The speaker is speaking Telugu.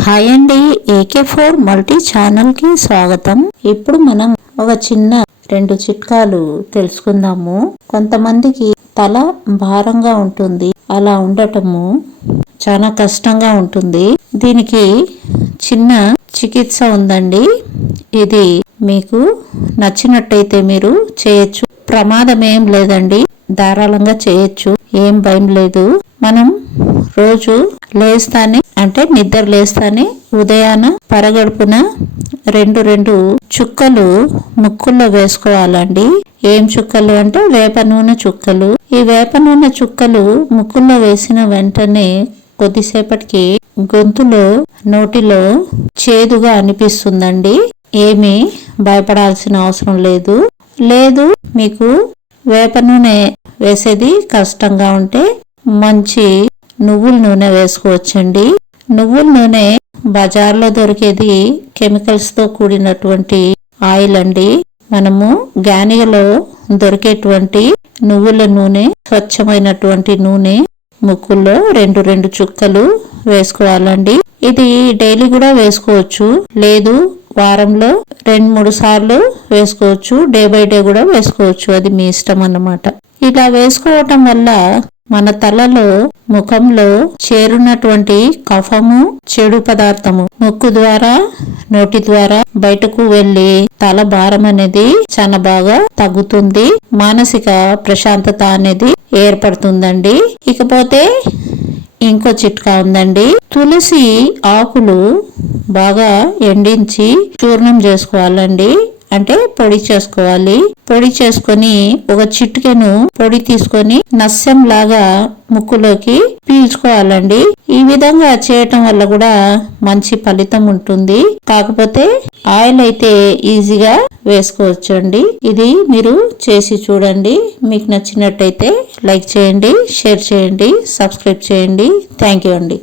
హాయ్ అండి, AK4 మల్టీ ఛానల్కి స్వాగతం. ఇప్పుడు మనం ఒక చిన్న 2 చిట్కాలు తెలుసుకుందాము. కొంతమందికి తల భారంగా ఉంటుంది, అలా ఉండటము చాలా కష్టంగా ఉంటుంది. దీనికి చిన్న చికిత్స ఉందండి. ఇది మీకు నచ్చినట్టయితే మీరు చేయొచ్చు. ప్రమాదం ఏం లేదండి, ధారాళంగా చేయొచ్చు, ఏం భయం లేదు. మనం రోజు లేస్తానే అంటే నిద్ర లేస్తానే ఉదయాన పరగడుపున 2 చుక్కలు ముక్కుల్లో వేసుకోవాలండి. ఏం చుక్కలు అంటే వేప నూనె చుక్కలు. ఈ వేప నూనె చుక్కలు ముక్కుల్లో వేసిన వెంటనే కొద్దిసేపటికి గొంతులో నోటిలో చేదుగా అనిపిస్తుందండి. ఏమీ భయపడాల్సిన అవసరం లేదు. మీకు వేప నూనె వేసేది కష్టంగా ఉంటే మంచి నువ్వుల నూనె వేసుకోవచ్చండి. నువ్వుల నూనె బజార్లో దొరికేది కెమికల్స్ తో కూడినటువంటి ఆయిల్ అండి. మనము గానిగలో దొరికేటువంటి నువ్వుల నూనె, స్వచ్ఛమైనటువంటి నూనె ముక్కుల్లో 2 చుక్కలు వేసుకోవాలండి. ఇది డైలీ కూడా వేసుకోవచ్చు, లేదు వారంలో 2-3 సార్లు వేసుకోవచ్చు, డే బై డే కూడా వేసుకోవచ్చు, అది మీ ఇష్టం అన్నమాట. ఇలా వేసుకోవటం వల్ల మన తలలో ముఖంలో చేరున్నటువంటి కఫము, చెడు పదార్థము ముక్కు ద్వారా నోటి ద్వారా బయటకు వెళ్లి తల భారం అనేది చాలా బాగా తగ్గుతుంది. మానసిక ప్రశాంతత అనేది ఏర్పడుతుందండి. ఇకపోతే ఇంకో చిట్కా ఉందండి. తులసి ఆకులు బాగా ఎండించి చూర్ణం చేసుకోవాలండి. అంటే పొడి చేసుకోవాలి. పొడి చేసుకొని ఒక చిటికెను పొడి తీసుకొని నస్యం లాగా ముక్కులోకి పీల్చుకోవాలండి. ఈ విధంగా చేయటం వల్ల కూడా మంచి ఫలితం ఉంటుంది. కాకపోతే ఆయిల్ అయితే ఈజీగా వేసుకోవచ్చండి. ఇది మీరు చేసి చూడండి. మీకు నచ్చినట్టయితే లైక్ చేయండి, షేర్ చేయండి, సబ్స్క్రైబ్ చేయండి. థ్యాంక్ యూ అండి.